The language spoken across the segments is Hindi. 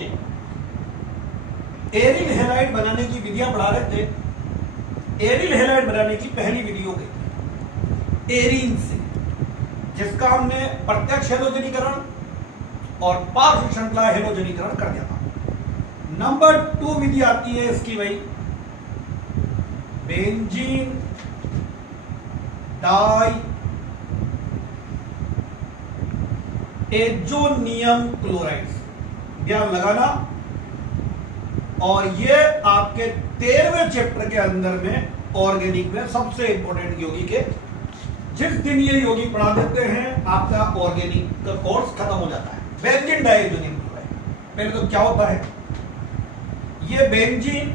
ओके, एरिल हैलाइड बनाने की विधियां पढ़ा रहे थे। एरिल हैलाइड बनाने की पहली विधि हो गई एरीन से, जिसका हमने प्रत्यक्ष हेलोजनीकरण और पार्श्व श्रृंखला हेलोजनीकरण कर दिया था। नंबर 2 विधि आती है इसकी भाई बेंजीन डाई एजोनियम क्लोराइड, ध्यान लगाना। और ये आपके 13वें चैप्टर के अंदर में ऑर्गेनिक में सबसे इंपॉर्टेंट यौगिक है। जिस दिन ये यौगिक पढ़ा देते हैं आपका ऑर्गेनिक का कोर्स खत्म हो जाता है। बेंजीन डाइएजोनियम क्लोराइड, पहले तो क्या होता है, ये बेंजीन,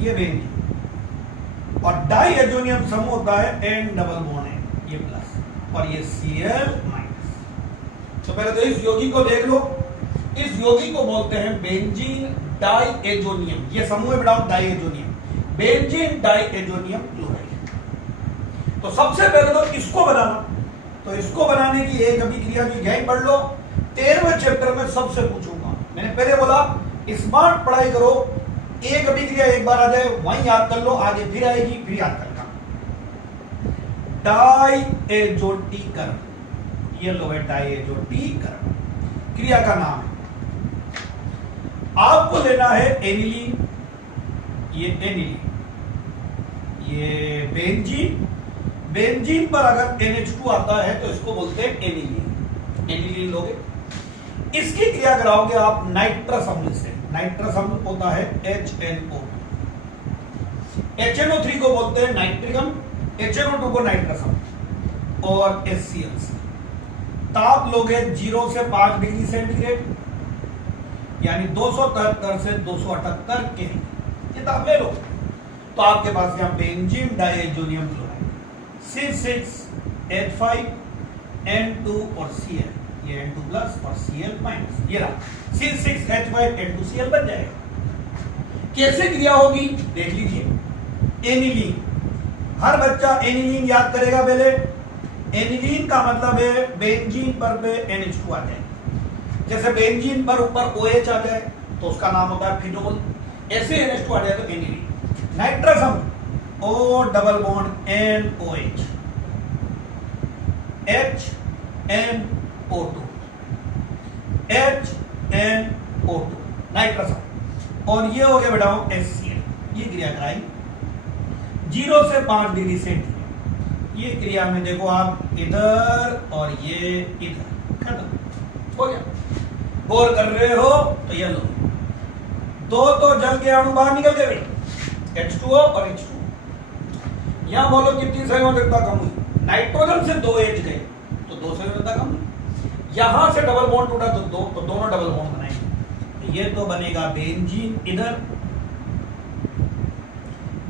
ये बेंजीन और डाइएजोनियम समूह होता है N डबल बॉन्ड है, ये प्लस और ये Cl माइनस। तो पहले तो इस यौगिक को देख लो, इस यौगिक को बोलते हैं बेंजीन डाइएजोनियम, ये समूह है बेटा डाइएजोनियम, बेंजीन डाइएजोनियम क्लोराइड। तो सबसे पहले तो इसको बनाना, तो इसको बनाने की एक अभिक्रिया की यही पढ़ लो, 13वें चैप्टर में सबसे पूछूंगा। मैंने पहले बोला स्मार्ट पढ़ाई करो, एक अभिक्रिया एक बार आ जाए वहीं याद कर लो, आगे फिर आएगी फिर याद करना। डाइएजोटीकरण, ये लो है डाइएजोटीकरण, क्रिया का नाम है। आपको लेना है एनिलीन, ये एनिलीन, ये बेंजीन, बेंजीन पर अगर NH2 आता है तो इसको बोलते हैं एनिलीन, एनिलीन लोगे। इसकी क्रिया कराओगे आप नाइट्रस अम्ल से, नाइट्रस अम्ल होता है HNO, HNO3 को बोलते हैं नाइट्रिकम, HNO2 को नाइट्रस अम्ल और HCl से। ताप लोगे 0 से 5 डिग्री सेंटीग्रेड, यानी 273 से 278 के ये ताप ले लो, तो आपके पास यहां benzene diazonium chloride C6H5 N2 और Cl, ये N2 प्लस और Cl माइनस, ये रहा C6H5 N2 Cl बन जाएगा। कैसे क्रिया होगी देख लीजिए। एनिलीन, हर बच्चा एनिलीन याद करेगा पहले। एनिलीन का मतलब है बेंजीन पर पे NH2 आ जाए, जैसे बेंजीन पर ऊपर OH आ जाए तो उसका नाम होता है फिनोल, ऐसे NH2 आ जाए तो एनिलीन। नाइट्रस अम्ल O double bond NOH, HNO2, HNO2 nitrous अम्ल, और ये हो गया बेटा HCl, ये क्रिया कराई 0 से 5 डिग्री सेंटीग्रेड। ये क्रिया में देखो आप इधर और ये इधर, खत्म हो गया। गौर कर रहे हो तो ये लो, दो तो जल के अणु बाहर निकल गए भाई, H2O और H2। यहां बोलो कितनी संयोजकता कम हुई, नाइट्रोजन से 2 H गए तो 2 संयोजकता कम हुई, यहां से डबल बॉन्ड टूटा तो 2, तो दोनों डबल बॉन्ड बनाएंगे। ये तो बनेगा बेंजीन, इधर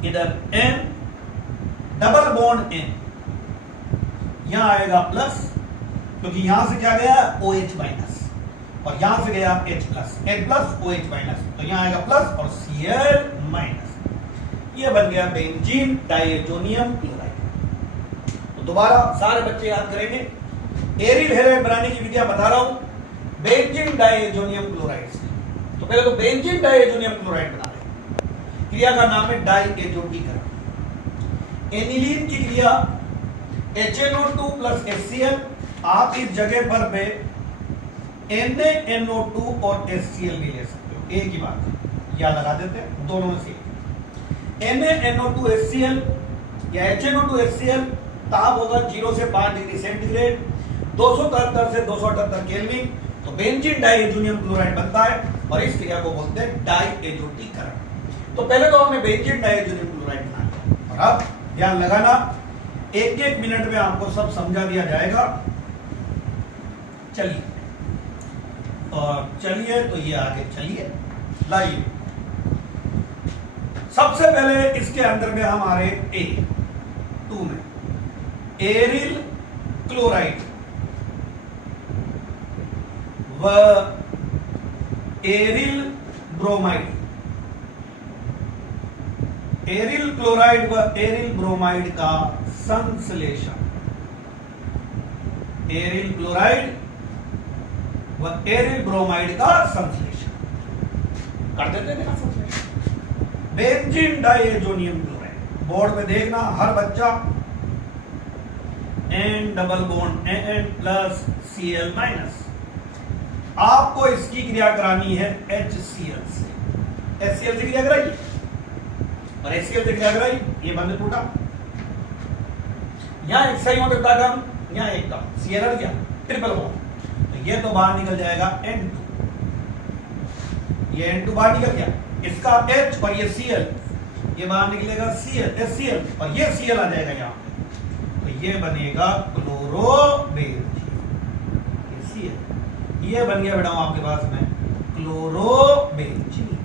इधर N डबल बॉन्ड N, यहां आएगा प्लस, क्योंकि यहां से क्या गया OH माइनस और यहां से गया H plus, N plus OH minus, तो यहां आएगा प्लस और Cl माइनस, ये बन गया बेंजीन डाइएजोनियम क्लोराइड। तो दोबारा सारे बच्चे याद करेंगे, एरिल हैलाइड बनाने की विधियां बता रहा हूं बेंजीन डाइएजोनियम क्लोराइड से। तो पहले तो बेंजीन डाइएजोनियम क्लोराइड बना रहे, क्रिया का नाम है डाइएजोटीकरण। एनिलीन की क्रिया HNO2 प्लस HCl, आप इस जगह पर पे NaNO2 और HCl भी ले सकते हो, एक ही बात है, या लगा देते हैं दोनों में से NaNO2 HCl या HNO2 HCl, ताप होगा 0 से 5 डिग्री सेंटीग्रेड, 273 से 278 केल्विन, तो बेंजीन डाइएजोनियम क्लोराइड बनता है और इस क्रिया को बोलते हैं डाइएजोटीकरण। तो पहले तो हमने बेंजीन डाइएजोनियम क्लोराइड बनाया और अब ध्यान लगाना, एक एक मिनट में आपको सब समझा दिया जाएगा। चलिए और चलिए तो ये आगे चलिए, लाइए। सबसे पहले इसके अंदर में हमारे A2 में एरिल क्लोराइड व एरिल ब्रोमाइड, एरिल क्लोराइड व एरिल ब्रोमाइड का संश्लेषण, एरिल क्लोराइड व एरिल ब्रोमाइड का संश्लेषण कर देते हैं ना संश्लेषण। बेंजीन डाइएजोनियम क्लोराइड, बोर्ड में देखना हर बच्चा N double bond N plus Cl minus, आपको इसकी क्रिया करानी है HCl से, HCl से क्रिया कराइए और HCl से क्रिया कराइए, ये बंद टूटा, यहां एक सही होता कम, यहां एक कम, Cl हट गया, ट्रिपल बॉन्ड, तो ये तो बाहर निकल जाएगा N2, ये N2 बाहर निकल गया, इसका H और ये Cl, ये बाहर निकलेगा Cl HCl और ये Cl आ जाएगा यहां, तो ये बनेगा क्लोरोबेंजीन, ये बन गया बेटा आपके पास में क्लोरोबेंजीन,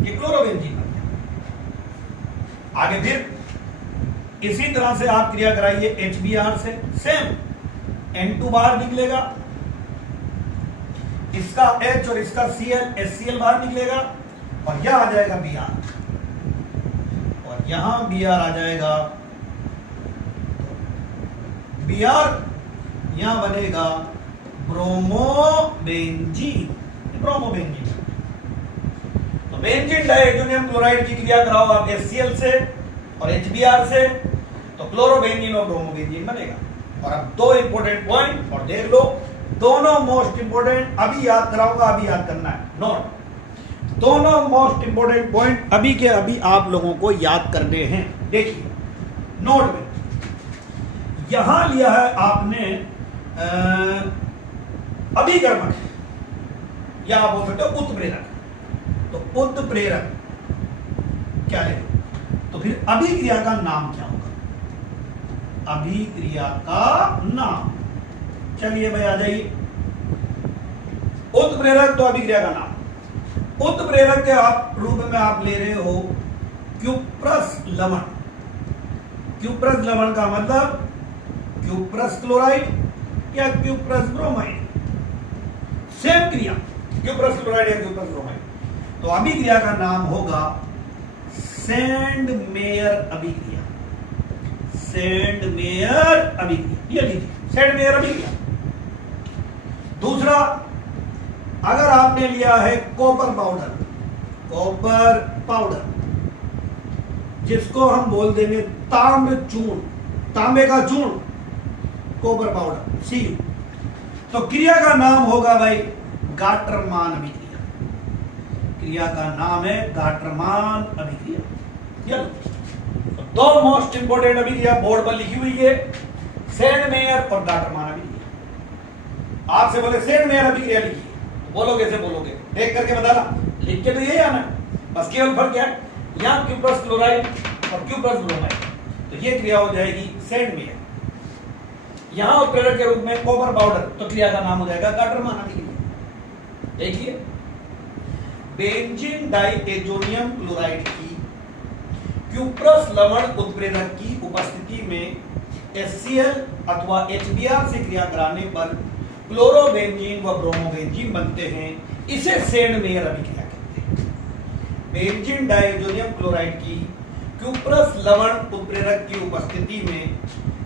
ये क्लोरोबेंजीन बन गया। आगे फिर इसी तरह से आप क्रिया कराइए HBr से, सेम N2 बाहर निकलेगा, इसका H और इसका Cl HCl बाहर निकलेगा और यह आ जाएगा Br और यहां Br आ जाएगा, Br यहां बनेगा ब्रोमोबेंजीन, ब्रोमोबेंजीन। तो बेंजीन डाइएजोनियम क्लोराइड की क्रिया कराओ आप HCl से और HBr से, तो क्लोरोबेंजीन और ब्रोमोबेंजीन बनेगा। और अब दो इंपॉर्टेंट पॉइंट और देख लो, दोनों मोस्ट इंपॉर्टेंट, अभी याद कराऊंगा, अभी याद करना है, नोट, दोनों मोस्ट इंपॉर्टेंट पॉइंट अभी के अभी आप लोगों को याद करने हैं। देखिए नोट में यहां लिया है आपने अभिकर्मक, या आप बोल सकते हो उत्प्रेरक, तो उत्प्रेरक क्या ले, तो फिर अभिक्रिया का नाम क्या होगा, अभिक्रिया का नाम, चलिए भाई आ जाइए, उत्प्रेरक तो अभिक्रिया का नाम, उत्प्रेरक के आप रूप में आप ले रहे हो क्यूप्रस लवण, क्यूप्रस लवण का मतलब क्यूप्रस क्लोराइड या क्यूप्रस ब्रोमाइड, सेम क्रिया, क्यूप्रस क्लोराइड या क्यूप्रस ब्रोमाइड, तो अभिक्रिया का नाम होगा सेंड मेयर अभिक्रिया, सेंड मेयर अभिक्रिया, ये लीजिए सेंड मेयर अभिक्रिया। दूसरा, अगर आपने लिया है कॉपर पाउडर, कॉपर पाउडर जिसको हम बोल देंगे तांब चूर्ण, तांबे का चूर्ण, कॉपर पाउडर Cu, तो क्रिया का नाम होगा भाई गाटरमान अभिक्रिया, क्रिया का नाम है गाटरमान अभिक्रिया। तो दो मोस्ट इंपोर्टेंट अभिक्रिया बोर्ड पर लिखी हुई है, सेंड मेयर और गाटरमान अभिक्रिया। आपसे बोले सेंड मेयर अभिक्रिया लिखिए, तो बोलोगे से बोलोगे, देख करके बताना, लिख के तो यही आना है, बस केवल फर्क क्या है, यहां क्यूप्रस क्लोराइड और क्यूप्रस ब्रोमाइड, तो ये क्रिया हो जाएगी सेंड मेयर, यहां उत्प्रेरक के रूप में कॉपर पाउडर, तो क्रिया का नाम हो जाएगा गाटरमान अभिक्रिया। देखिए बेंजीन डाइएजोनियम क्लोराइड की क्यूप्रस लवण उत्प्रेरक की उपस्थिति में HCl अथवा HBr से क्रिया कराने पर क्लोरोबेंजीन व ब्रोमोबेंजीन बनते हैं, इसे सेंड मेयर अभिक्रिया कहते हैं। बेंजीन डाइएजोनियम क्लोराइड की क्यूप्रस लवण उत्प्रेरक की उपस्थिति में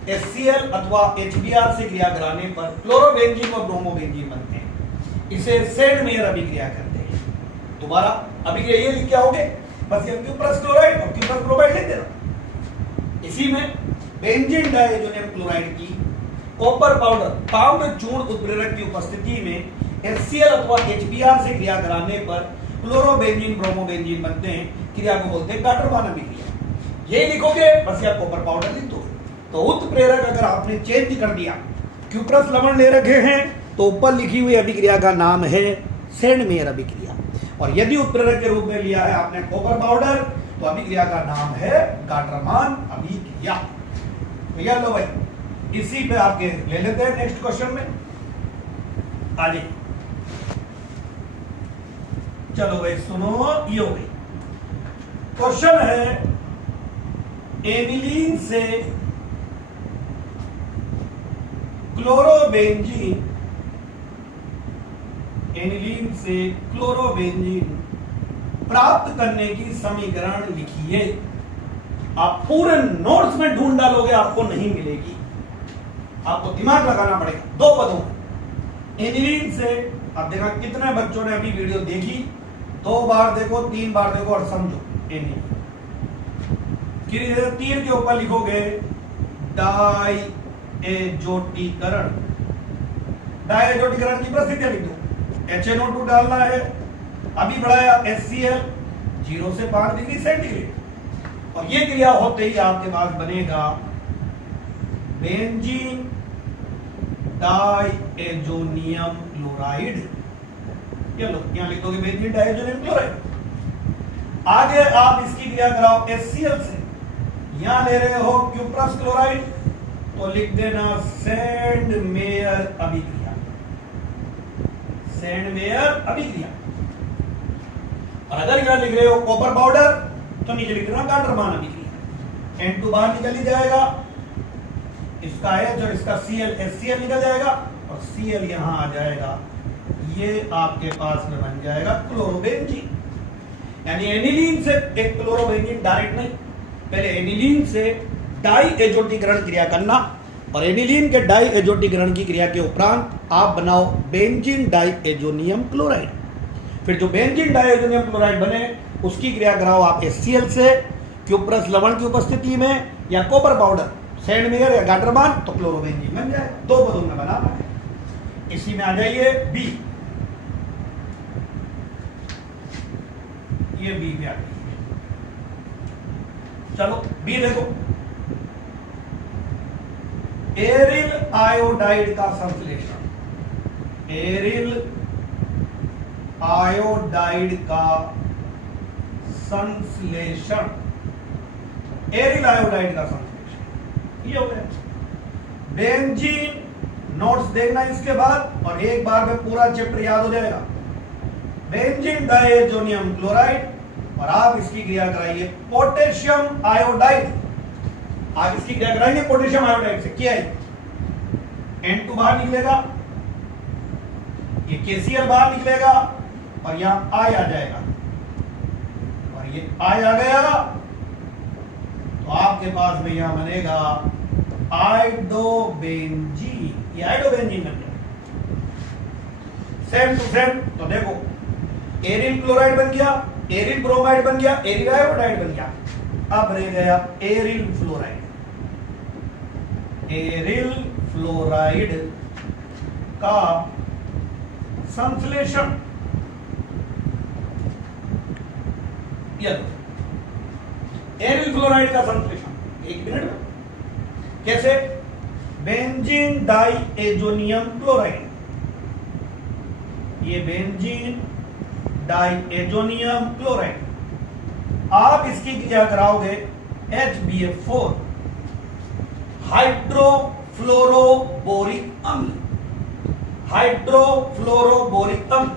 HCl अथवा HBr से क्रिया कराने पर क्लोरोबेंजीन व ब्रोमोबेंजीन बनते हैं, इसे सेंड मेयर अभिक्रिया कहते हैं। दोबारा अभिक्रिया ये लिख के आओगे, बस ये क्यूप्रस क्लोराइड और क्यूप्रस ब्रोमाइड लिख देना। इसी में बेंजीन डाइएजोनियम क्लोराइड की कॉपर पाउडर तांब चूर्ण उत्प्रेरक की उपस्थिति में HCl अथवा HBr से क्रिया कराने पर क्लोरोबेंजीन ब्रोमोबेंजीन बनते हैं, क्रिया को बोलते हैं गाटरमान अभिक्रिया। ये लिखोगे बस या कॉपर पाउडर लिख दो। तो उत्प्रेरक अगर आपने चेंज कर दिया, क्यूप्रस लवण ले रखे हैं, तो ऊपर लिखी हुई अभिक्रिया का नाम है सेंड मेयर अभिक्रिया, और यदि उत्प्रेरक के रूप में लिया है आपने कॉपर पाउडर, तो अभिक्रिया का नाम है गाटरमान अभिक्रिया। तो यह लो भाई, इसी पे आपके ले लेते हैं नेक्स्ट क्वेश्चन में, आगे चलो भाई सुनो, ये हो गई। क्वेश्चन है एनिलीन से क्लोरोबेंजीन, एनिलीन से क्लोरोबेंजीन प्राप्त करने की समीकरण लिखिए। आप पूरे नोट्स में ढूंढ डालोगे आपको नहीं मिलेगी, आपको दिमाग लगाना पड़ेगा। दो पदों में एनिलीन से अब देखा कितने बच्चों ने अभी वीडियो देखी, 2 बार देखो, 3 बार देखो और समझो। तीर के ऊपर लिखोगे डाई एजोटीकरण, डाई एजोटीकरण की प्रसिद्धियां लिख दो। HNO2 डालना है, अभी बढ़ाया HCl 0 से 5 डिग्री सेंटीग्रेड, और ये क्रिया होते ही आपके पास बनेगा बेंजीन डाइएजोनियम क्लोराइड। चलो यहां लिख दोगे बेंजीन डाइएजोनियम क्लोराइड। आगे आप इसकी क्रिया कराओ HCl से, यहां ले रहे हो क्यूप्रस क्लोराइड, तो लिख देना सैंड मेयर अभिक्रिया, सैंड मेयर अभिक्रिया। और अगर यहां लिख रहे हो कॉपर पाउडर, तो नीचे लिख देना गाटरमान अभिक्रिया। N2 बाहर निकल ही जाएगा, इसका H और इसका Cl HCl निकल जाएगा, और Cl यहां आ जाएगा, ये आपके पास में बन जाएगा क्लोरोबेंजीन। यानी एनिलीन से एक क्लोरोबेंजीन डायरेक्ट नहीं, पहले एनिलीन से डाई एजोटीकरण क्रिया करना, और एनिलीन के डाई एजोटीकरण की क्रिया के उपरांत आप बनाओ बेंजीन डाइएजोनियम क्लोराइड। फिर जो बेंजीन डाइएजोनियम क्लोराइड बने उसकी क्रिया कराओ आप HCl से, क्यूप्रस लवण की उपस्थिति में, या कॉपर पाउडर सैंड मेयर या गाटरमान, तो क्लोरोबेंजीन बन जाए। 2 पदों में बनाना है। इसी में आ जाइए बी, ये बी में आ गई। चलो बी देखो, एरिल आयोडाइड का संश्लेषण, एरिल आयोडाइड का संश्लेषण, एरिल आयोडाइड का संश्लेषण, ये हो गया। बेंजीन नोट्स देखना इसके बाद, और एक बार में पूरा चैप्टर याद हो जाएगा। बेंजीन डाइएजोनियम क्लोराइड, और आप इसकी क्रिया कराइए पोटेशियम आयोडाइड। आप इसकी क्रिया कराएंगे पोटेशियम आयोडाइड से, क्या है N2 बाहर निकलेगा, ये KCl बाहर निकलेगा, और यहां I आ जाएगा, और ये I आ गया, तो आपके पास में यहां बनेगा आइडोबेंजीन, ये आइडोबेंजीन बन गया। सेम टू सेम, तो देखो एरिल क्लोराइड बन गया, एरिल ब्रोमाइड बन गया, एरिल आयोडाइड बन गया। अब रह गया एरिल फ्लोराइड, एरिल फ्लोराइड का संश्लेषण। एरिल फ्लोराइड का संश्लेषण 1 मिनट में कैसे? बेंजीन डाइएजोनियम क्लोराइड, ये बेंजीन डाइएजोनियम क्लोराइड, आप इसकी क्रिया कराओगे HBF4 हाइड्रोफ्लोरोबोरिक अम्ल, हाइड्रोफ्लोरोबोरिक अम्ल,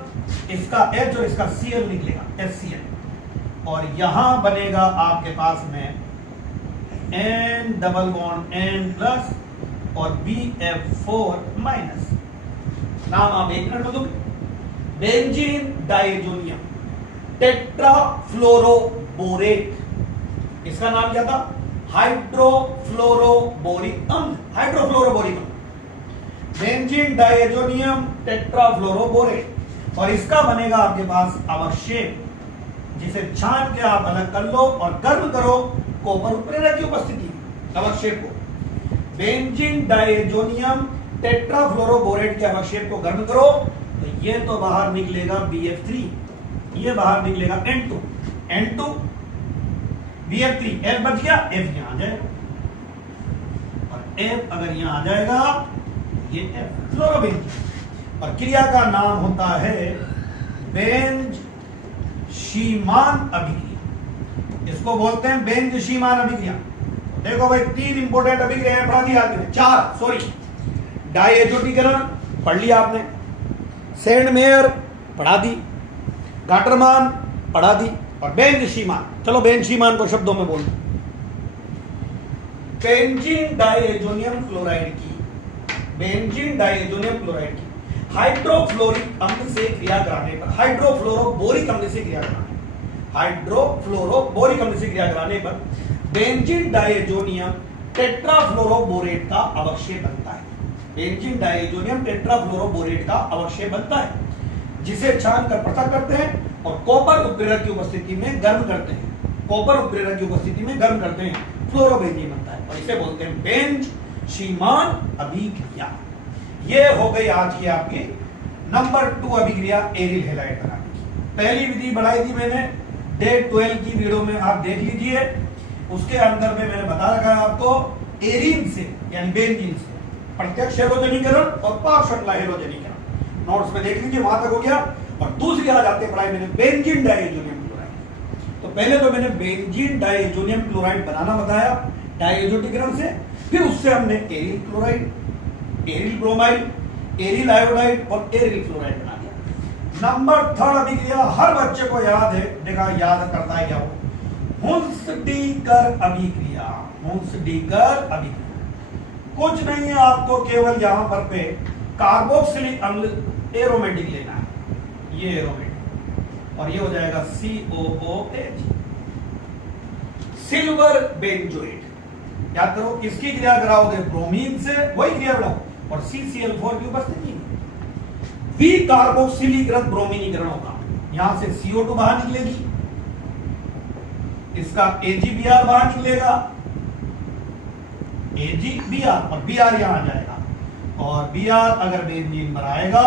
इसका H और इसका Cl निकलेगा HCl, और यहां बनेगा आपके पास में N double bond N plus और BF4 माइनस। नाम आप 1 मिनट में दोगे, बेंजीन डाइएजोनियम टेट्राफ्लोरोबोरेट, इसका नाम क्या था? हाइड्रोफ्लोरोबोरिक अम्ल, हाइड्रोफ्लोरोबोरिक अम्ल, बेंजीन डाइएजोनियम टेट्राफ्लोरोबोरेट, और इसका बनेगा आपके पास अवक्षेप, जिसे छान के आप अलग कर लो और गर्म करो कॉपर उत्प्रेरक की उपस्थिति में अवक्षेप को। बेंजीन डाइएजोनियम टेट्राफ्लोरोबोरेट के अवक्षेप को गर्म करो, तो ये तो बाहर निकलेगा BF3, ये बाहर निकलेगा N2, N2 BF3, F बच गया, F यहां आ जाएगा, और F अगर यहां आ जाएगा, ये F फ्लोरोबेंजीन, और क्रिया का नाम होता है बेंज-शीमान अभिक्रिया, इसको बोलते हैं बेंज-शीमान अभिक्रिया। देखो भाई 3 इंपोर्टेंट अभिक्रियाएं पढ़ा दी आपने, 4 सॉरी, डाइएजोटीकरण पढ़ लिया आपने, सैंड मेयर पढ़ा दी, गाटरमान पढ़ा दी, और बेंज-शीमान। चलो बेंज-शीमान को शब्दों में बोल, बेंजीन डाइएजोनियम क्लोराइड की, बेंजीन डाइएजोनियम क्लोराइड की हाइड्रोफ्लोरिक अम्ल से क्रिया कराने पर, हाइड्रोफ्लोरोबोरिक अम्ल से क्रिया कराने, हाइड्रोफ्लोरोबोरिक अम्ल से क्रिया कराने पर बेंजीन डाइएजोनियम टेट्राफ्लोरोबोरेट का अवक्षेप बनता है, बेंजीन डाइएजोनियम टेट्राफ्लोरोबोरेट का अवक्षेप बनता है। जिसे छान कर पृथक करते हैं और कॉपर उत्प्रेरक की उपस्थिति में गर्म करते हैं। कॉपर उत्प्रेरक की उपस्थिति में गर्म करते हैं, फ्लोरोबेंजीन बनता है और इसे बोलते हैं बेंज शीमान अभिक्रिया। ये हो गई आज की आपकी नंबर 2 अभिक्रिया एरिल हैलाइड बनाने की। पहली विधि बढ़ाई थी मैंने डे 12 की वीडियो में, आप देख लीजिए। उसके अंदर में मैंने बता रखा है आपको एरीन से यानी बेंजीन से प्रत्यक्ष हैलोजनीकरण और पार्श्व हैलोजनीकरण। नोट्स में देख लीजिए, वहां तक हो गया। और दूसरी आ जाते हैं पढ़ाई मैंने बेंजीन डाइएजोनियम क्लोराइड। तो पहले तो मैंने बेंजीन डाइएजोनियम क्लोराइड बनाना बताया डाइएजोटीकरण से, फिर उससे हमने aryl chloride, aryl bromide, aryl iodide और एरिल फ्लोराइड बना दिया। नंबर 3 अभिक्रिया हर बच्चे को याद है, देखा याद करता है क्या वो, हुंसडीकर अभिक्रिया। हुंसडीकर अभिक्रिया कुछ नहीं है, आपको केवल यहां पर पे कार्बोक्सिलिक अम्ल एरोमेटिक लेना है, ये एरोमेटिक, और ये हो जाएगा COOH, सिल्वर बेंजोएट। याद करो किसकी क्रिया कराओगे, ब्रोमीन से वही क्रिया कराओ और CCl4 की उपस्थिति में वी कार्बोक्सिलीकृत ब्रोमीनीकरण होगा। यहां से CO2 बाहर निकलेगी, इसका AgBr बाहर निकलेगा, AgBr और Br यहां आ जाएगा, और Br अगर बेंजीन बनाएगा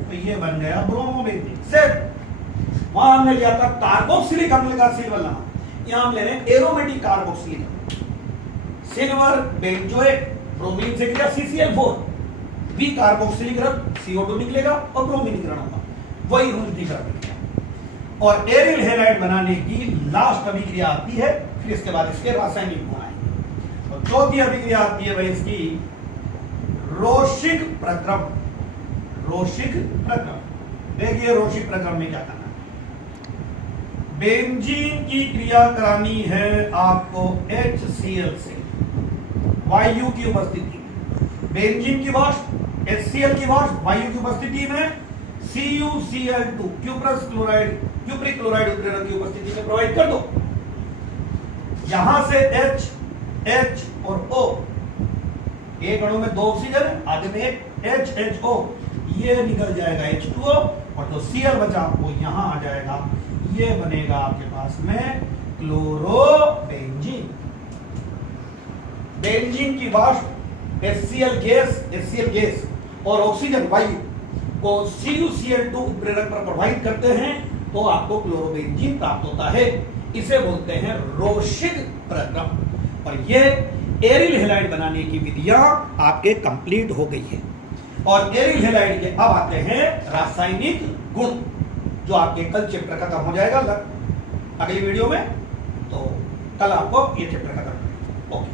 तो ये बन गया ब्रोमोबेंजीन। सिर्फ वहां हमने लिया था कार्बोक्सिलिक अम्ल का सिल्वर नाम, यहां हम ले रहे हैं एरोमेटिक कार्बोक्सिलिक अम्ल। सिल्वर बेंजोएट, ब्रोमीन से क्रिया CCl4, वी कार्बोक्सिलीकृत CO2 निकलेगा और ब्रोमीनीकरण होगा, वही हुंसडीकर अभिक्रिया। और एरिल हैलाइड बनाने की लास्ट अभिक्रिया आती है, फिर इसके बाद इसके रासायनिक गुण आएंगे। और चौथी अभिक्रिया आती है भाई इसकी रोशिक प्रक्रम। रोशिक प्रक्रम, देखिए रोशिक प्रक्रम में क्या करना है। बेंजीन की क्रिया करानी है आपको HCl से, वायु की उपस्थिति में। बेंजीन की वाष्प, HCl की वाष्प वायु की उपस्थिति में CuCl2 cuprous chloride, cupric chloride उत्प्रेरक की उपस्थिति में प्रोवाइड कर दो। यहां से H और O, एक अणु में 2 ऑक्सीजन है, आधे में एक HHO, ये निकल जाएगा H2O और जो Cl बचा वो यहां आ जाएगा, ये बनेगा आपके पास में क्लोरोबेंजीन। बेंजीन की वाष्प HCl गैस और ऑक्सीजन वायु को CuCl2 उत्प्रेरक पर प्रभावित करते हैं तो आपको क्लोरोबेंजीन प्राप्त होता है। इसे बोलते हैं रोशिक प्रक्रम। और ये एरिल हैलाइड बनाने की विधियां आपके कंप्लीट हो गई है। और एरिल हैलाइड के अब आते हैं रासायनिक गुण, जो आपके कल चैप्टर खत्म हो जाएगा अगली वीडियो में। तो कल आपको ये चैप्टर खत्म, ओके।